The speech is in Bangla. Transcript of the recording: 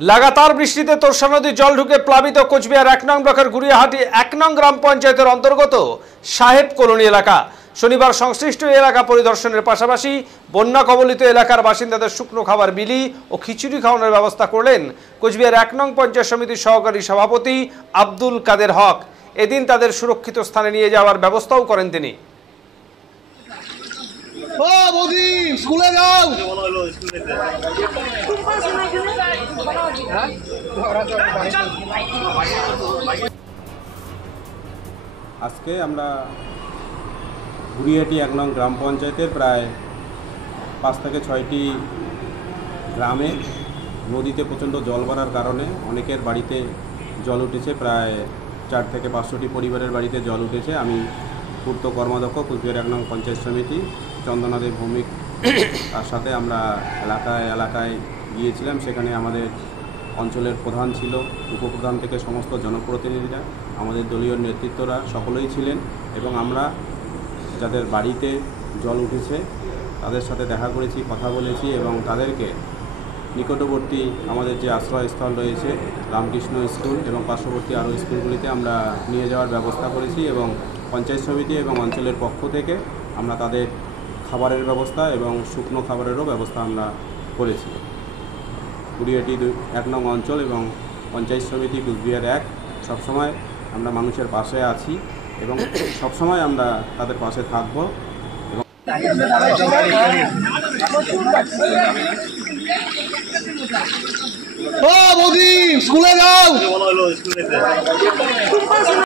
লাগাতার বৃষ্টিতে তোরসা নদীর জল ঢুকে প্লাবিত কোচবিহার ১ নং ব্লকের গুড়িয়াহাটি ১ নং গ্রাম পঞ্চায়েতের অন্তর্গত সাহেব কলোনি এলাকা। শনিবার সংশ্লিষ্ট এলাকা পরিদর্শনের পাশাপাশি বন্যা কবলিত এলাকার বাসিন্দাদের শুকনো খাবার বিলি ও খিচুড়ি খাওয়ানোর ব্যবস্থা করলেন কোচবিহার ১ নং পঞ্চায়েত সমিতির সহকারী সভাপতি আব্দুল কাদের হক। এদিন তাদের সুরক্ষিত স্থানে নিয়ে যাওয়ার ব্যবস্থাও করেন তিনি। স্কুলে যাও। আজকে আমরা গুড়িয়াহাটি ১ নং গ্রাম পঞ্চায়েতের প্রায় ৫ থেকে ৬টি গ্রামে নদীতে প্রচণ্ড জল বাড়ার কারণে অনেকের বাড়িতে জল উঠেছে। প্রায় ৪ থেকে ৫০০টি পরিবারের বাড়িতে জল উঠেছে। আমি পূর্ত কর্মাধ্যক্ষ কোচবিহার ১ নং পঞ্চায়েত সমিতি চন্দনা দেব ভৌমিক, তার সাথে আমরা এলাকায় গিয়েছিলাম। সেখানে আমাদের অঞ্চলের প্রধান ছিল, উপপ্রধান থেকে সমস্ত জনপ্রতিনিধিরা, আমাদের দলীয় নেতৃত্বরা সকলেই ছিলেন এবং আমরা যাদের বাড়িতে জল উঠেছে তাদের সাথে দেখা করেছি, কথা বলেছি এবং তাদেরকে নিকটবর্তী আমাদের যে আশ্রয়স্থল রয়েছে রামকৃষ্ণ স্কুল এবং পার্শ্ববর্তী আরও স্কুলগুলিতে আমরা নিয়ে যাওয়ার ব্যবস্থা করেছি এবং পঞ্চায়েত সমিতি এবং অঞ্চলের পক্ষ থেকে আমরা তাদের খাবারের ব্যবস্থা এবং শুকনো খাবারেরও ব্যবস্থা আমরা করেছি। গুড়িয়াহাটি ১ নং অঞ্চল এবং পঞ্চায়েত সমিতি কোচবিহার ১ সবসময় আমরা মানুষের পাশে আছি এবং সবসময় আমরা তাদের পাশে থাকব। স্কুলে যাও।